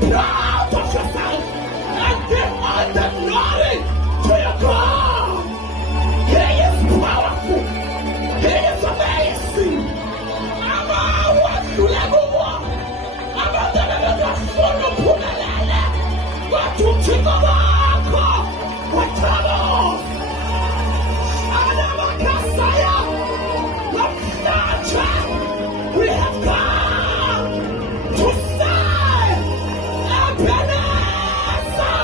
proud of yourself and give all the glory to your God. He is powerful. He is amazing. What you level one? What you think about? What trouble? We have come to say Ebenezer,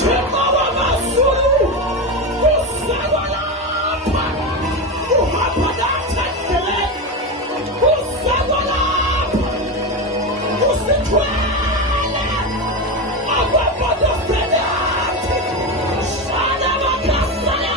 take over Magqazolo, uSabalapha, uHaphadathele, uSabalapha, usithwele, akwabadofele athi, Shana Magqazolo.